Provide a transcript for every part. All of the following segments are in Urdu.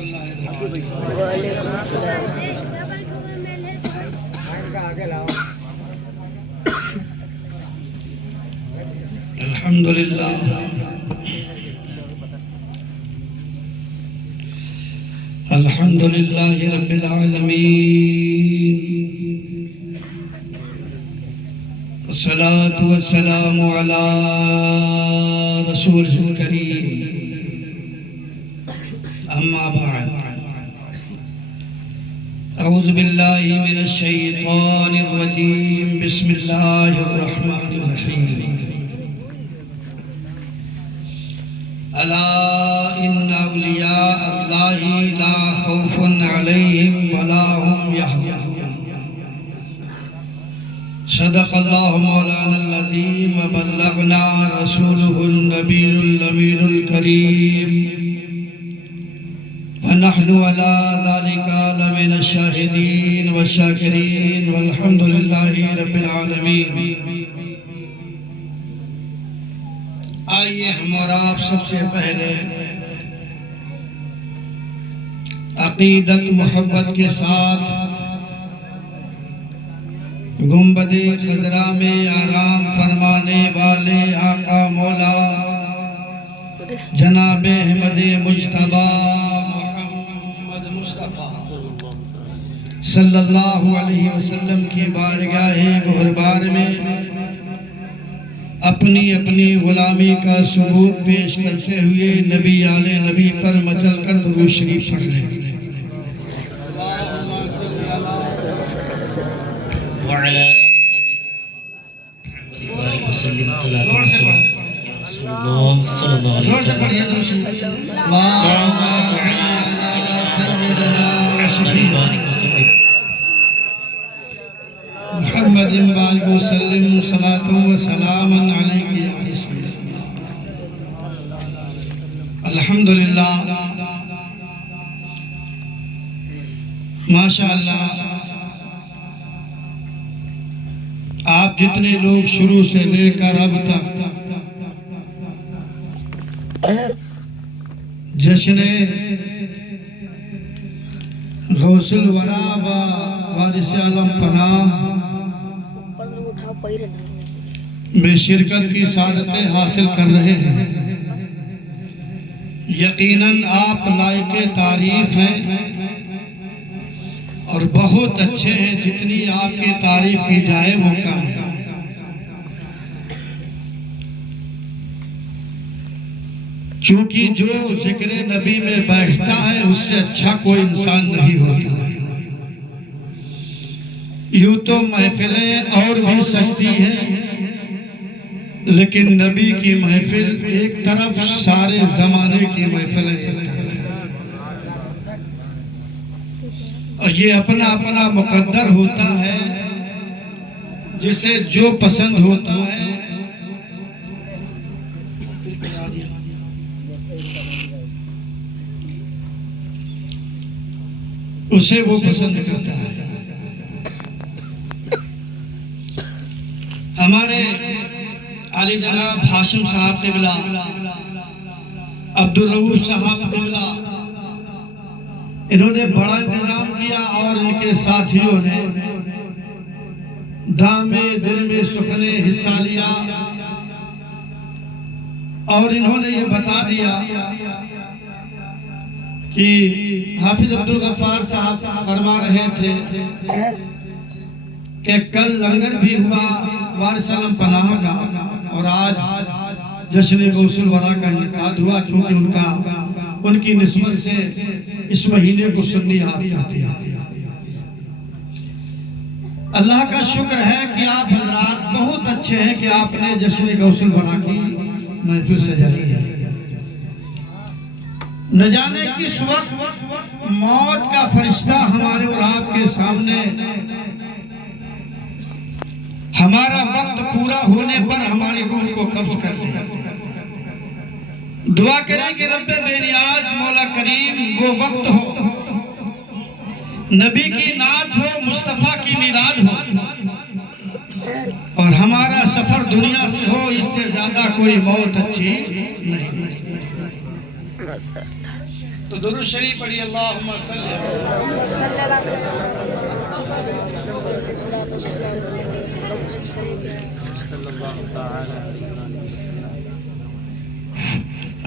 وعلیکم السلام۔ الحمدللہ الحمدللہ رب العالمین، والصلاة والسلام علی رسولہ الکریم، اما بعد، اعوذ باللہ من الشیطان الرجیم، بسم اللہ الرحمن الرحیم۔ الا ان اولیاء اللہ لا خوف علیہم ولا هم يحزنون، صدق اللہ مولانا العظیم وبلغنا رسولہ النبی الامین الکریم، ونحن على ذلك لمن الشاہدین والشاکرین والحمد للہ رب العالمین۔ آئیے ہم اور آپ سب سے پہلے عقیدت محبت کے ساتھ گنبد خضرا میں آرام فرمانے والے آقا مولا جناب احمد مجتبی محمد مصطفیٰ صلی اللہ علیہ وسلم کی بارگاہ گہربار میں اپنی اپنی غلامی کا ثبوت پیش کرتے ہوئے نبی آل نبی پر مچل کر درود شریف پڑھ لیں۔ وعلى آله وسلم صلاة وسلام رسول الله صلى الله عليه وسلم اللهم صل على سيدنا وشفيعنا محمد بارک وسلم صلاة و سلام علیک یا رسول اللہ۔ الحمدللہ، ماشاءاللہ، آپ جتنے لوگ شروع سے لے کر اب تک جشن غوث الورا و وارث عالم پناہ میں شرکت کی سعادتیں حاصل کر رہے ہیں، یقیناً آپ لائق تعریف ہیں اور بہت اچھے ہیں، جتنی آپ کی تعریف کی جائے وہ کم ہے۔ چونکہ جو ذکر نبی میں بیٹھتا ہے اس سے اچھا کوئی انسان نہیں ہوتا۔ یوں تو محفلیں اور بھی سجتی ہیں، لیکن نبی کی محفل ایک طرف، سارے زمانے کی محفلیں ایک طرف، اور یہ اپنا اپنا مقدر ہوتا ہے، جسے جو پسند ہوتا ہے اسے وہ پسند کرتا ہے۔ ہمارے علی جناب ہاشم صاحب قبلہ، عبدالرؤوف صاحب قبلہ، انہوں نے بڑا انتظام کیا اور ان کے ساتھیوں نے دامے دل میں سخنے حصہ لیا، اور انہوں نے یہ بتا دیا کہ حافظ عبدالغفار صاحب فرما رہے تھے کہ کل لنگر بھی ہوا وارث عالم پناہ کا، اور آج جشن غوث الورا کا انعقاد ہوا، کیونکہ ان کی نسبت سے اس مہینے کو سنی یاد کرتے ہیں۔ اللہ کا شکر ہے کہ آپ حضرات بہت اچھے ہیں کہ آپ نے جشن غوث الورا کی محفل سجائی ہے۔ نہ جانے کس وقت موت کا فرشتہ ہمارے اور آپ کے سامنے ہمارا وقت پورا ہونے پر ہماری روح کو قبض کر لے۔ دعا کریں کہ رب بے نیاز مولا کریم وہ وقت ہو، نبی کی نعت ہو، مصطفیٰ کی میلاد ہو، اور ہمارا سفر دنیا سے ہو، اس سے زیادہ کوئی موت اچھی نہیں۔ تو درود شریف پڑھی اللہم صلی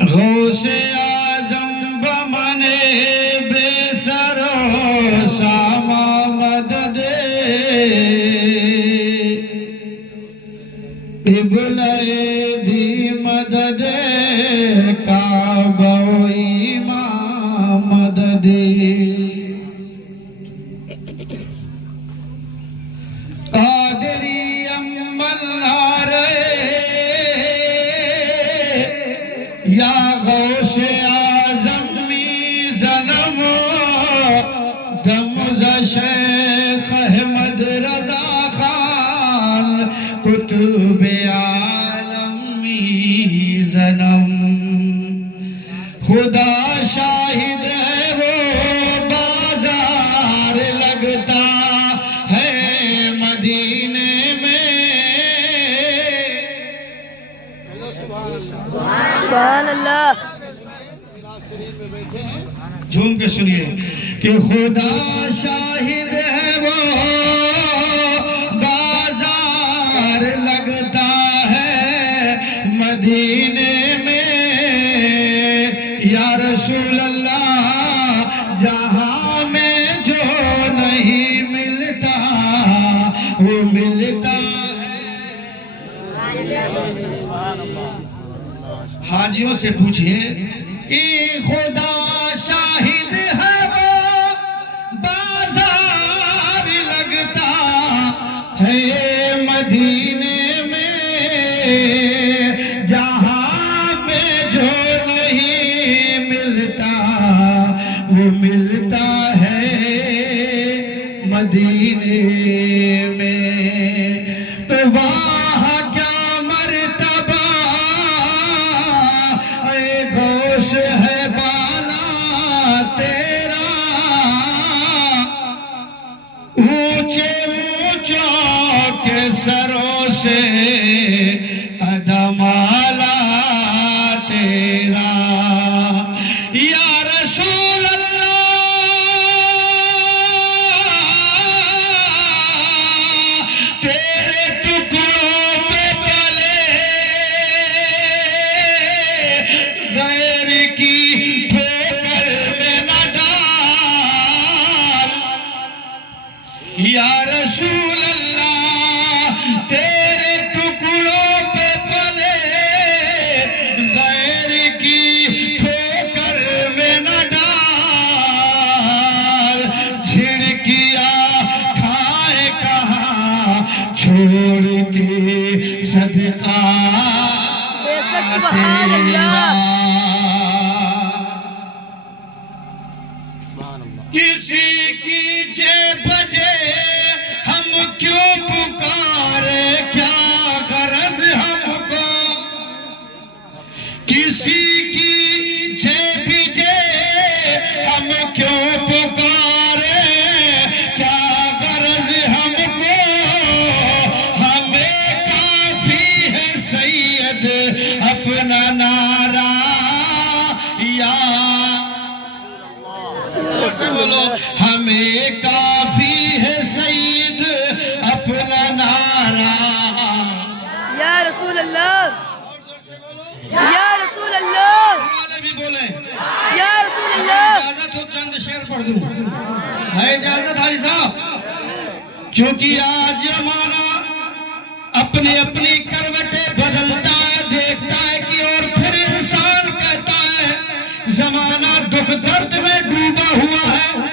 غوث اعظم بمن بے سر و ساما مدد ابلے بھی مدد کعبہ و امام مدد قادری امل نارے یا غوث اعظم می زنم دمز شیخ احمد رضا خان قطب عالم می زنم خدا شاہد ہے وہ بازار لگتا ہے مدینے میں سبحان اللہ جھوم کے سنیے کہ خدا شاہد ہے وہ بازار لگتا ہے مدینے میں یا رسول اللہ جہاں میں جو نہیں ملتا وہ ملتا ہے حاجیوں سے پوچھئے کہ خدا شاہد ہے وہ بازار لگتا ہے مدینے میں جہاں پہ جو نہیں ملتا وہ ملتا ہے مدینے میں تو وہاں کیا مرتبہ اے غوث ہے بالا تیرا اونچے اونچوں کے سروں سے ادمالا تیرا یا رسول اللہ تیرے ٹکڑوں پہ پلے غیر کی ٹھوکر میں نہ ڈال یا رسول اللہ تیرے ٹکڑوں پہ پلے غیر کی ٹھوکر میں نہ ڈال جھڑکیاں کھائے کہاں چھوڑ کے صدقہ بے شک سبحان اللہ کسی کی جیب بجے ہم کیوں پکارے کیا غرض ہم کو کسی کی جیب بجے ہم کیوں پکارے کیا غرض ہم کو ہمیں کافی ہے سید اپنا نعرہ یا بولو ہمیں کافی ہے سید اپنا نعرہ یا رسول اللہ یا رسول اللہ والے بھی بولیں یا رسول اللہ اجازت ہو چند شعر پڑھ دوں ہے اجازت حاجی صاحب کیونکہ آج زمانہ اپنی اپنی کروٹیں بدلتا ہے دیکھتا ہے کہ اور پھر انسان کہتا ہے زمانہ دکھ درد میں ڈوبا ہوا ہے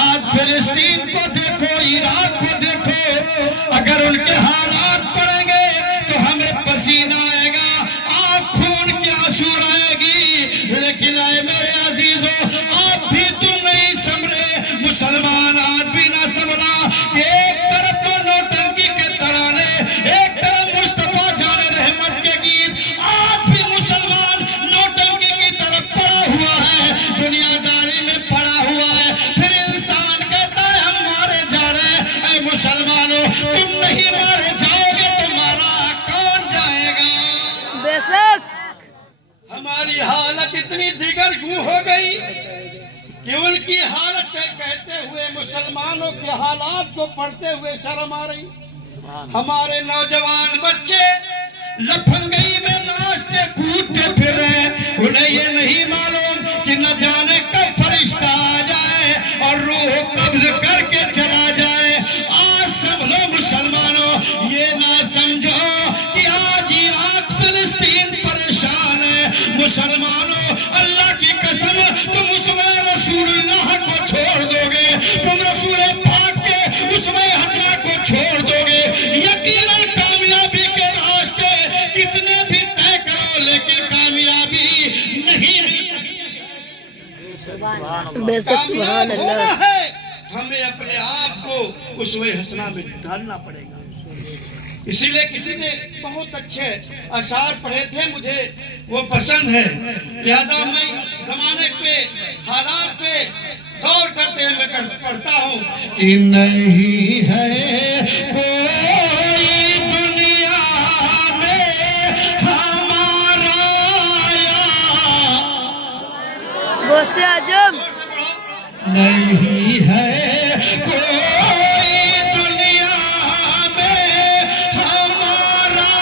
آج فلسطین کو دیکھو عراق کو دیکھو اگر ان کے حالات پڑیں گے تو ہمیں پسینہ آئے گا آپ خون کی آنسو آئے گی لیکن اے میرے عزیزو آپ بھی تم نہیں سمرے مسلمان آج بھی نہ سملا ایک طرف تو نوٹنکی کے ترانے ایک طرف مصطفیٰ جان رحمت کے گیت آج بھی مسلمان نوٹنکی کی طرف پڑا ہوا ہے دنیا داری میں پڑا ہوا ہے پھر انسان کہتا ہے ہم مارے جا رہے ہیں اے مسلمانوں تم نہیں مارے جا اتنی دیگر گوں ہو گئی کہ ان کی حالت کہتے ہوئے مسلمانوں کے حالات کو پڑھتے ہوئے شرم آ رہی. ہمارے نوجوان بچے لفنگئی میں ناچتے کودتے پھر رہے ہیں. انہیں یہ نہیں معلوم کہ نہ جانے کب فرشتہ آ جائے اور روح قبض کر کے چلا جائے. آج سب لوگ مسلمانوں یہ نہ سمجھو کہ آج عراق فلسطین پریشان ہے. مسلمانوں اللہ کی قسم تم اسوہ رسول اللہ کو چھوڑ دو گے, تم رسول پاک کے اسوہ حجرہ کو چھوڑ دو گے. یقیناً کامیابی کے راستے کتنے بھی طے کرو لیکن کامیابی نہیں مل سکتی. بے شک سبحان اللہ. ہمیں اپنے آپ کو اسوہ حسنہ میں ڈالنا پڑے گا. اسی لئے کسی نے بہت اچھے اشعار پڑھے تھے, مجھے وہ پسند ہے, لہذا میں زمانے پہ حالات پہ غور کرتے ہیں میں پڑھتا ہوں کہ نہیں ہے کوئی دنیا میں ہمارا غوث اعظم. نہیں ہے کوئی دنیا میں ہمارا.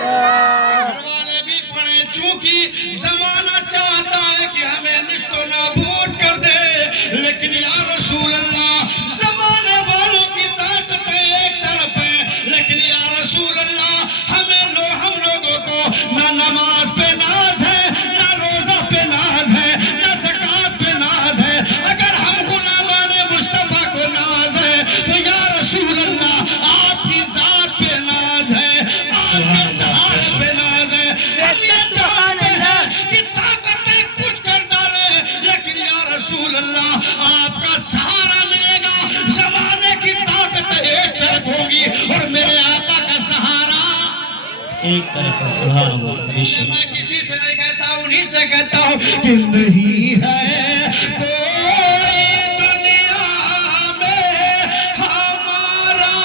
گھر والے بھی پڑھیں چونکہ زمانہ چاہتا ہے کہ ہمیں نشت و نابود کر دے, لیکن یا رسول اللہ زمانے والوں کی طاقتیں ایک طرف ہیں, لیکن یا رسول اللہ ہم لوگوں کو نہ نماز پہ ناز ہے, نہ روزہ پہ ناز ہے, نہ زکوٰۃ پہ ناز ہے. اگر ہم غلامان مصطفیٰ کو ناز ہے تو یا رسول اللہ آپ کی ذات پہ ناز ہے, آپ کے سہارے پہ ناز ہے. ہم یہ چاہتے ہیں کہ طاقتیں کچھ کر ڈالے, لیکن یا رسول اللہ آپ کا سہارا ملے گا. زمانے کی طاقتیں ایک طرف ہوگی اور میرے آقا کا سہارا ایک طرف. سبحان اللہ. بے شک. میں کسی سے نہیں کہتا ہوں, انہی سے کہتا ہوں کہ نہیں ہے کوئی دنیا میں ہمارا.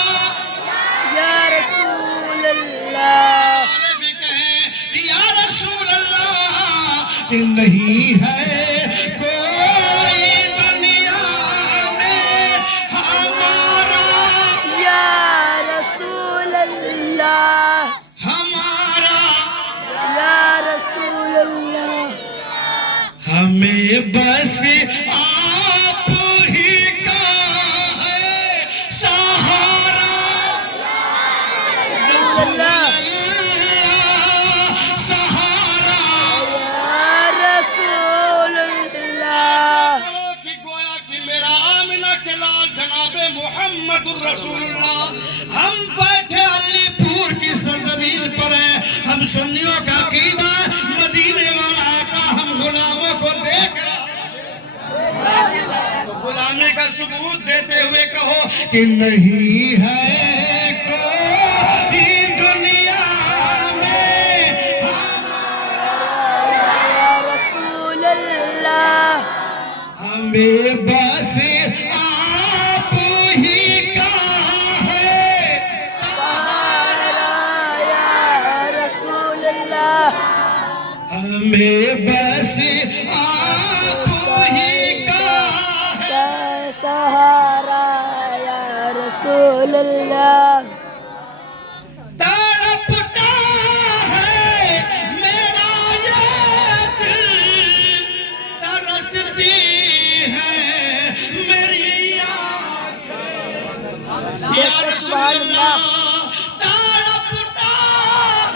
یا رسول اللہ. والے بھی کہیں کہ یا رسول اللہ کہ نہیں ہے کوئی دنیا میں ہمارا. یا رسول اللہ. ہمارا یا رسول اللہ. ہمیں بس آپ ہی کا ہے سہارا. رسول اللہ. سہارا یا رسول اللہ. کہ گویا کہ میرا آمنہ کے لال جناب محمد الرسول اللہ. ہم بیٹھے علی پور کی سرزمین پر ہیں, ہم سنیوں کا عقیدہ ہے مدینے والا آقا ہم غلاموں کو دیکھ رہا. تو غلامی کا ثبوت دیتے ہوئے کہو کہ نہیں ہے کوئی دنیا میں ہمارا. یا رسول اللہ. ہمیں بس آپ ہی کا ہے سہارا. یا رسول اللہ. ہمیں بس آپ ہی کا سہارا. یا رسول اللہ. تڑپتا ہے میرا یہ دل, ترستی ہے میری آنکھیں. یا رسول اللہ تڑپتا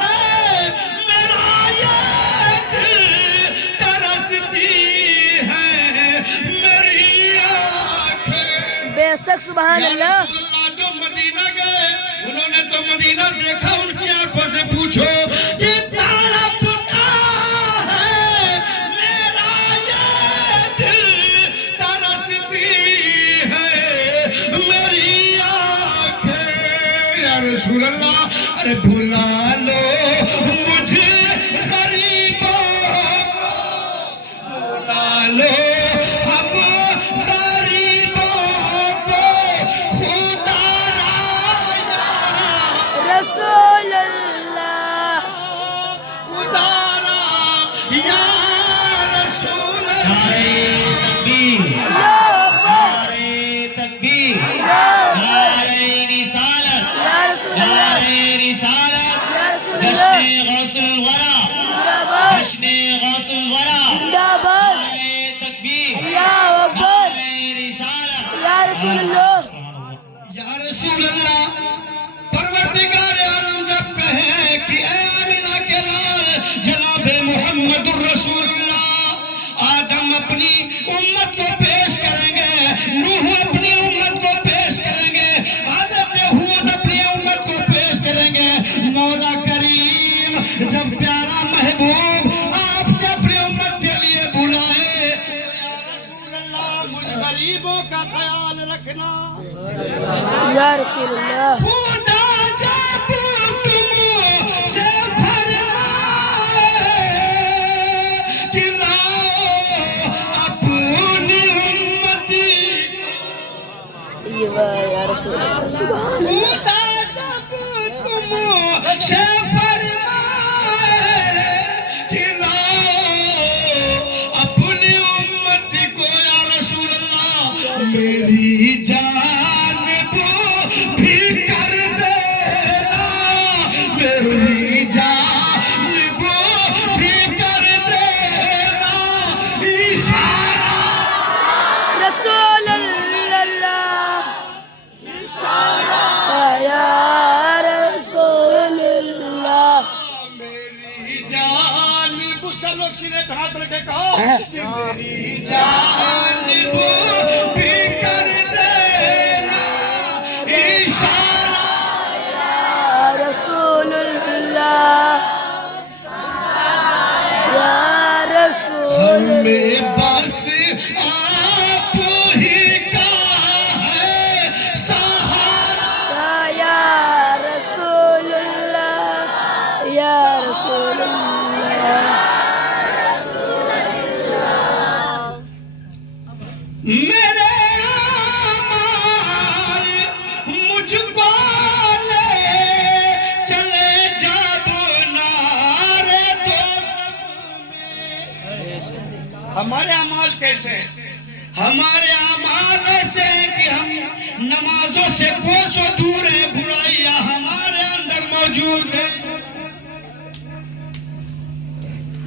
ہے میرا یہ دل, ترستی ہے میری آنکھیں. بے شک سبحان یا اللہ. رسول اللہ جو مدینہ گئے انہوں نے تو مدینہ دیکھا, ان کی آنکھوں سے پوچھو کہ تڑپتا ہے میرا یہ دل, ترستی ہے میری آنکھیں. یا رسول اللہ ارے بھلا لو مجھے غریبوں کو, بھلا لو ہم غریبوں کو, خدا رایا رسول اللہ. خدا تکبیر اللہ اکبر نعرہ تکبیر اللہ نعرہ رسالت یا رسول اللہ نعرہ رسالت یا رسول اللہ جشن غوث الورا زندہ باد جشن غوث الورا زندہ باد نعرہ تکبیر اللہ اکبر نعرہ رسالت یا رسول اللہ یا رسول اللہ پروردگار عالم جب کہے کہ اے آمنہ کے لال جناب محمد الرسول اللہ آدم اپنی امت کو پیش کریں گے نوح اپنی امت کو پیش کریں گے حضرت ہود اپنی امت کو پیش کریں گے مولا کریم جب پیارا محبوب آپ سے اپنی امت کے لیے بلائے یا رسول اللہ مجھ غریبوں کا خیال رکھنا یا رسول اللہ خدا جب تم سے فرمائے کہ لاؤ اپنی امتی یا رسول اللہ سبحان اللہ خدا جب تم سے فرمائے کہ لاؤ اپنی امتی کو یا رسول اللہ میری جانب بھی کر دینا میری جانب بھی کر دینا اشارہ رسول اللہ یا رسول اللہ میری جانب سب لوگ سینے پہ ہاتھ رکھے کہو کہ میری جانب بھی کر دینا اشارہ یا رسول اللہ یا رسول ہمیں اللہ بس آپ ہی کا ہے سہارا یا رسول اللہ یا رسول اللہ میرے اعمال مجھ کو لے چلے جب نارے ہمارے اعمال کیسے ہیں؟ ہمارے اعمال ایسے ہیں کہ ہم نمازوں سے کوسوں دور ہیں برائیاں ہمارے اندر موجود ہیں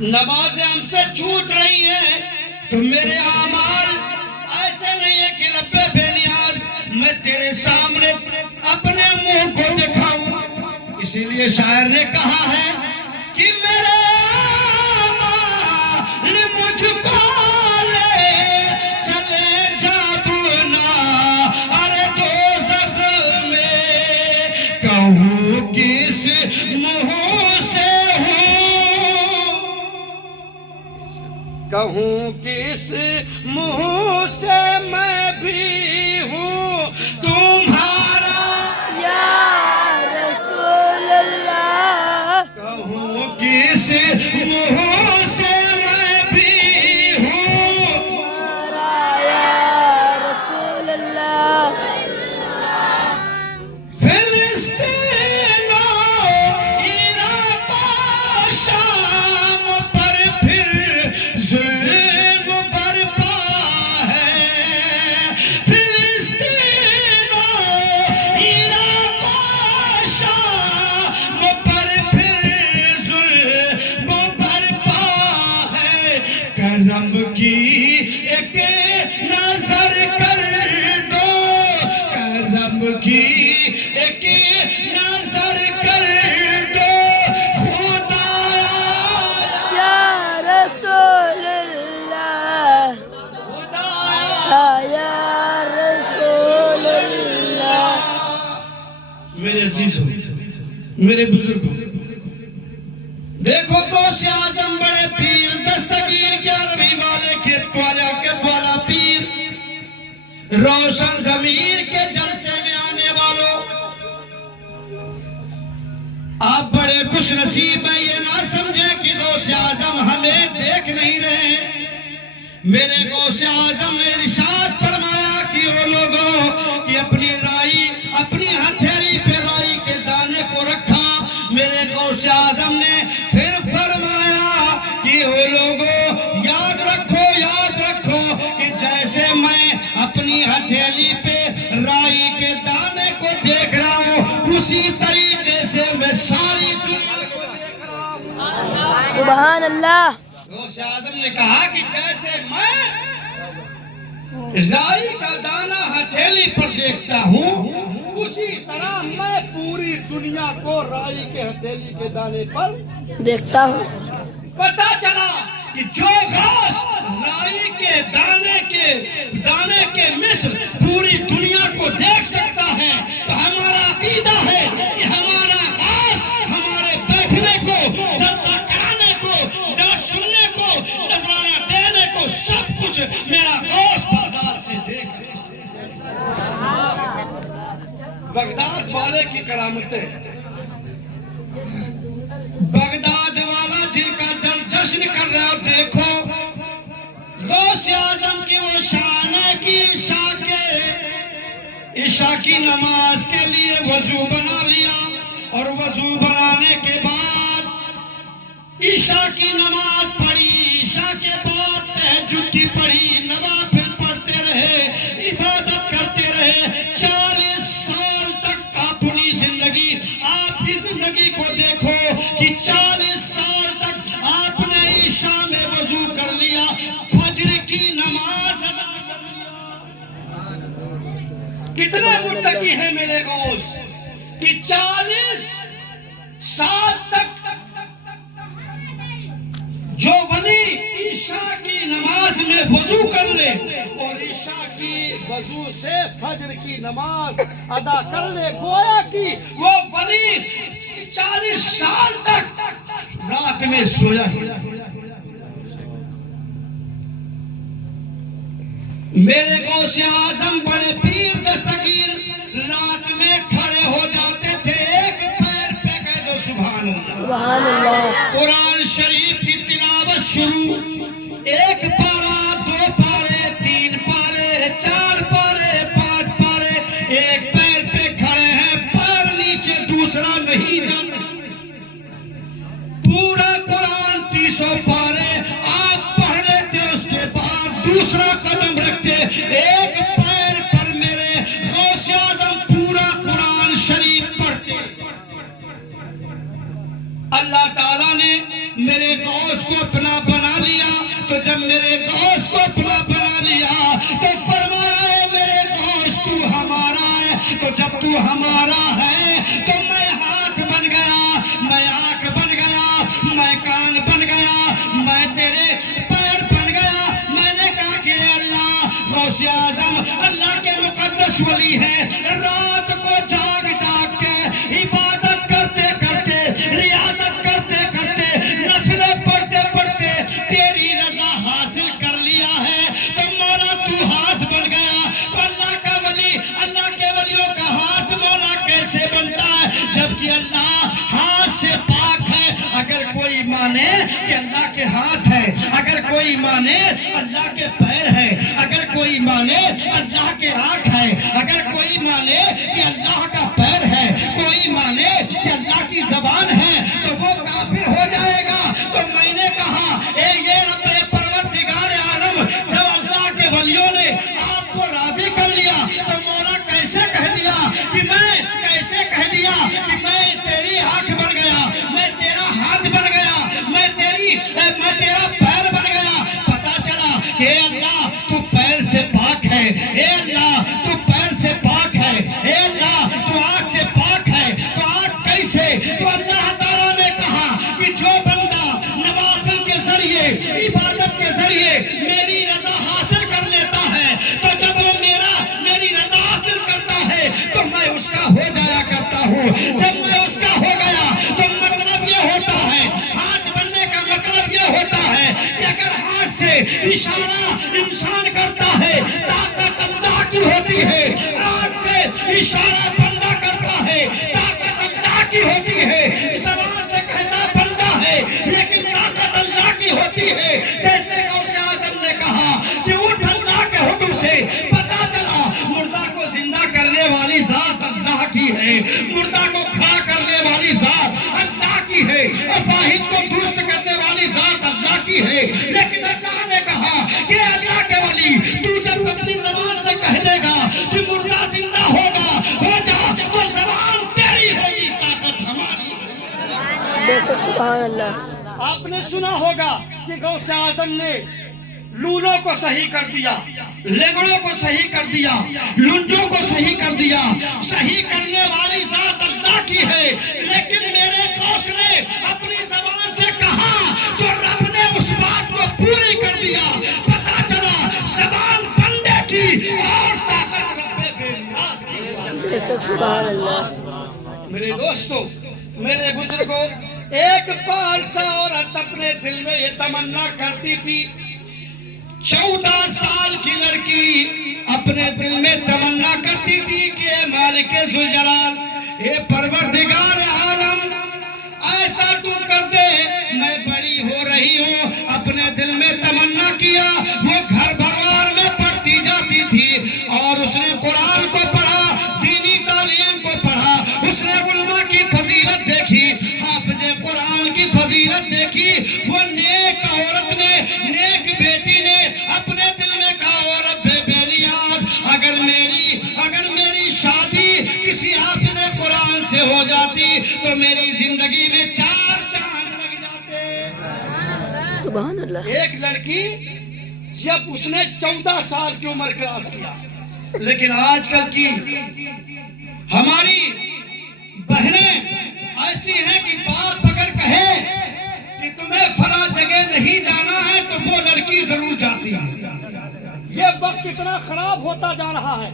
نمازیں ہم سے چھوٹ رہی ہیں تو میرے اعمال ایسے نہیں ہے کہ رب بے نیاز میں تیرے سامنے اپنے منہ کو دکھاؤں اسی لیے شاعر نے کہا ہے کہ میرے اعمال مجھ کو لے چلے جب نار دوزخ میں کہوں کس منہ سے ہوں کہوں کس منہ سے میں بھی ہوں تمہارا یا رسول اللہ کہوں کس منہ سے میں بھی ہوں تمہارا یا رسول اللہ فلسطین و عراق و شام پر پھر ظلم برپا ہے فلسطین و عراق و شام پر پھر ظلم برپا ہے کرم کی ایک نظر کر دو کرم کی ایک نظر کر دو خدایا یا رسول اللہ یا رسول اللہ میرے عزیزوں میرے بزرگوں دیکھو غوث اعظم بڑے پیر دستگیر 11ویں والے کے بالا پیر روشن ضمیر کے جلسے میں آنے والوں آپ بڑے خوش نصیب ہیں یہ نہ سمجھیں کہ غوث اعظم ہمیں دیکھ نہیں رہے میرے غوث اعظم نے ارشاد فرمایا کہ وہ لوگوں کہ اپنی رائی اپنی ہتھیلی پہ رائی کے دانے کو رکھا میرے غوث اعظم نے پھر فرمایا کہ وہ لوگوں یاد رکھو یاد ہتھیلی پہ رائی کے دانے کو دیکھ رہا ہوں، اسی طریقے سے میں ساری دنیا کو دیکھ رہا ہوں۔ سبحان اللہ۔ غوث اعظم نے کہا کہ جیسے میں رائی کا دانہ ہتھیلی پر دیکھتا ہوں، اسی طرح میں پوری دنیا کو رائی کے ہتھیلی کے دانے پر دیکھتا ہوں۔ پتا چلا کہ جو غوث رائی کے دانے کے مثل پوری دنیا کو دیکھ سکتا ہے، تو ہمارا عقیدہ ہے کہ ہمارا غوث ہمارے بیٹھنے کو، جلسہ کرانے کو، درس سننے کو، نذرانہ دینے کو، سب کچھ میرا غوث بغداد سے دیکھ رہا ہے۔ بغداد والے کی کرامتیں، بغداد والا جن کا جشن کر رہا ہو، دیکھو غوث اعظم کی وہ شان ہے کہ عشاء کی نماز کے لیے وضو بنا لیا، اور وضو بنانے کے بعد عشاء کی نماز پڑھی، عشاء کے بعد تہجد کی پڑھی، نوافل پڑھتے رہے، عبادت کرتے رہے۔ 40 سال تک اپنی زندگی، آپ کی زندگی کو دیکھو کہ 40 سال تک آپ نے عشاء میں وضو کر لیا، فجر کی نماز ادا کر لیا۔ کتنے متقی ہیں میرے غوث کہ 40 سال تک جو ولی عشاء کی نماز میں وضو کر لے اور عشاء کی وضو سے فجر کی نماز ادا کر لے، گویا کہ وہ ولی 40 سال تک رات میں سویا ہی۔ میرے غوث اعظم بڑے پیر دستگیر رات میں کھڑے ہو جاتے تھے، ایک پیر پہ کہہ دو سبحان اللہ۔ سبحان اللہ۔ قرآن شریف کی تلاوت شروع، 1 پارہ، 2 پارے، 3 پارے، 4 پارے، 5 پارے، ایک پیر پہ کھڑے ہیں، پیر نیچے دوسرا نہیں جاتا۔ پورا قرآن 300 پارے آپ پڑھ لیتے، اس کے بعد دوسرا قدم رکھتے، ایک پیر پر میرے غوث اعظم پورا قرآن شریف پڑھتے۔ اللہ تعالیٰ نے میرے غوث کو اپنا بنا لیا، تو جب میرے غوث کو اپنا بنا لیا تو فرمایا ہے میرے غوث تو ہمارا ہے، تو جب تو ہمارا ہے تو میں ہاتھ بن گیا، میں آنکھ بن گیا، میں کان بن گیا، میں تیرے پیر بن گیا۔ میں نے کہا کہ اے اللہ، غوث اعظم اللہ کے مقدس ولی ہیں، رات کو جاگ جاگ کے عبادت کرتے کرتے، ریاضت کرتے کرتے، نفلیں پڑھتے پڑھتے تیری رضا حاصل کر لیا ہے، تو مولا تو ہاتھ بن گیا۔ تو اللہ کا ولی، اللہ کے ولیوں کا ہاتھ مولا کیسے بنتا ہے؟ جبکہ اللہ ہاتھ سے پاک ہے۔ اگر کوئی مانے کہ اللہ کے ہاتھ ہے، اگر کوئی مانے اللہ کے پیر ہے، اگر کوئی مانے اللہ کے آنکھ ہے، اگر کوئی مانے کہ اللہ کا پیر ہے، کوئی مانے کہ اللہ کی زبان ہے، تو وہ کافر ہو جائے گا۔ تو میں نے کہا اے یہ رب پروردگار عالم، جب اللہ کے ولیوں نے آپ کو راضی کر لیا تو مولا کیسے کہہ دیا کہ میں تیری آنکھ بن گیا، میں تیرا ہاتھ بن گیا، میں تیرا پیر بن گیا۔ پتا چلا کہ اے اللہ تو پیر سے پاک ہے، اے اللہ تو پیر سے پاک ہے، اے اللہ تو آنکھ سے پاک ہے۔ تو آنکھ کیسے؟ تو اللہ تعالیٰ نے کہا کہ جو بندہ نوافل کے ذریعے، عبادت کے ذریعے میری رضا حاصل کر لیتا ہے، تو جب وہ میری رضا حاصل کرتا ہے تو میں اس کا ہو جایا کرتا ہوں۔ جب میں اس کا ہو گیا تو مطلب یہ ہوتا ہے، ہاتھ بننے کا مطلب یہ ہوتا ہے کہ اگر ہاتھ سے اشارہ انسان کرتا ہے، طاقت اللہ کی ہوتی ہے، آنکھ سے اشارہ بندہ کرتا ہے، طاقت اللہ کی ہوتی ہے، زبان سے کہتا بندہ ہے لیکن طاقت اللہ کی ہوتی ہے۔ جیسے غوث اعظم نے کہا کہ اٹھ اللہ کے حکم سے، پتا چلا مردہ کو زندہ کرنے والی ذات اللہ کی ہے، مردہ کو کھڑا کرنے والی ذات اللہ کی ہے، افاہج کو درست کرنے والی ذات اللہ کی ہے۔ لیکن اللہ نے کہا کہ اللہ کے ولی تو جب اپنی زبان سے کہہ دے گا سبحان اللہ آپ نے سنا ہوگا کہ غوث اعظم نے لولوں کو صحیح کر دیا، لنگڑوں کو صحیح کر دیا، لنڈوں کو صحیح کر دیا۔ صحیح کرنے والی ذات اللہ کی ہے، لیکن میرے غوث نے اپنی زبان سے کہا تو رب نے اس بات کو پوری کر دیا۔ پتہ چلا زبان بندے کی اور طاقت رب بے نیاز کی۔ بے شک سبحان اللہ۔ میرے دوستو، میرے بزرگوں، ایک 5 سال عورت اپنے دل میں یہ تمنا کرتی تھی، 14 سال کی لڑکی اپنے دل میں تمنا کرتی تھی کہ اے مالک ذوالجلال، اے پروردگار عالم، ایسا تو کر دے میں بڑی ہو رہی ہوں۔ اپنے دل میں تمنا کیا، وہ گھر بھروار میں پڑھتی جاتی تھی اور اس نے قرآن کو پڑھا، دینی تعلیم کو پڑھا، اس نے علماء کی فضیلت دیکھی، حافظ قرآن کی فضیلت دیکھی۔ وہ نیک عورت نے، نیک بیٹی نے اپنے دل میں کہا، او رب بے نیاز، اگر میری شادی کسی حافظ قرآن سے ہو جاتی تو میری زندگی میں 4 چاند لگ جاتے۔ سبحان اللہ۔ ایک لڑکی جب اس نے 14 سال کی عمر کراس کیا، لیکن آج کل کی ہماری بہنیں ایسی ہیں کہ باپ اگر کہے کہ تمہیں فلاں جگہ نہیں جانا ہے تو وہ لڑکی ضرور جاتی ہے۔ یہ وقت اتنا خراب ہوتا جا رہا ہے،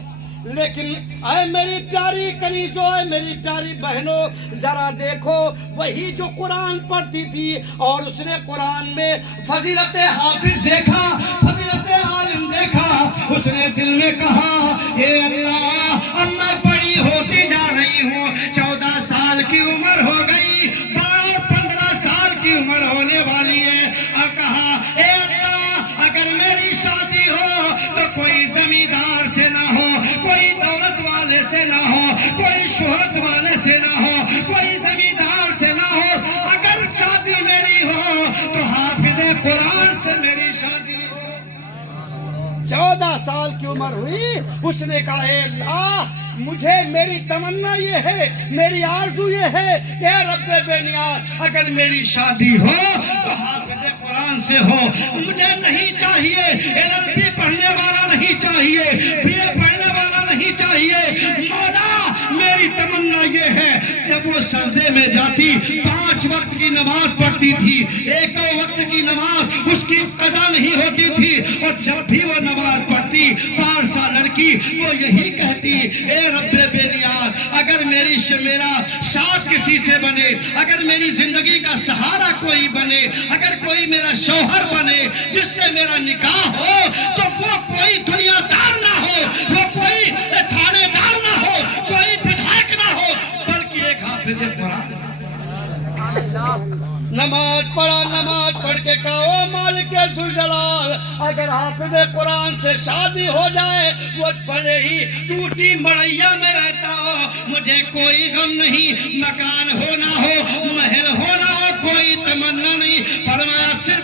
لیکن اے میری پیاری کنیزوں، اے میری پیاری بہنوں، ذرا دیکھو، وہی جو قرآن پڑھتی تھی اور اس نے قرآن میں فضیلت حافظ دیکھا، فضیلت عالم دیکھا، اس نے دل میں کہا، اے اللہ، اب میں بڑی ہوتی جا رہی ہوں، 14 سال کی عمر ہو گئی، 15 سال کی عمر ہونے والی ہے، اور کہا، اے اللہ، اگر میری شادی ہو تو کوئی زمیندار سے نہ ہو، کوئی دولت والے سے نہ ہو، کوئی شہرت والے سے نہ ہو، کوئی زمیندار سے نہ ہو، اگر شادی میری ہو تو حافظ قرآن سے میری شادی ہو۔ 14 سال کی عمر ہوئی، اس نے کہا، اے اللہ، مجھے میری تمنا یہ ہے، میری آرزو یہ ہے، اے رب بے نیاز، اگر میری شادی ہو تو حافظ قرآن سے ہو۔ مجھے نہیں چاہیے LLB پڑھنے والا، نہیں چاہیے BA پڑھنے والا، نہیں چاہیے۔ مولا، میری تمنا یہ ہے، جب وہ سجدے میں جاتی 5 وقت کی نماز پڑھتی تھی، 1 وقت کی نماز اس کی قضا نہیں ہوتی تھی، اور جب بھی وہ نماز پڑھتی 5 لڑکی وہ یہی کہتی، اے رب بے نیاز، اگر میرا ساتھ کسی سے بنے، اگر میری زندگی کا سہارا کوئی بنے، اگر کوئی میرا شوہر بنے جس سے میرا نکاح ہو، تو وہ کوئی دنیا دار نہ ہو، وہ کوئی تھانے دار نہ ہو، کوئی بدھائک نہ ہو، بلکہ ایک حافظ قرآن۔ نماز پڑھ کے کہا، او مالک ذوالجلال، اگر حافظ قرآن سے شادی ہو جائے، وہ بڑے ہی ٹوٹی مڑیا میں رہتا ہو، مجھے کوئی غم نہیں، مکان ہو نہ ہو، محل ہو نہ ہو، کوئی تمنا نہیں، فرمایا صرف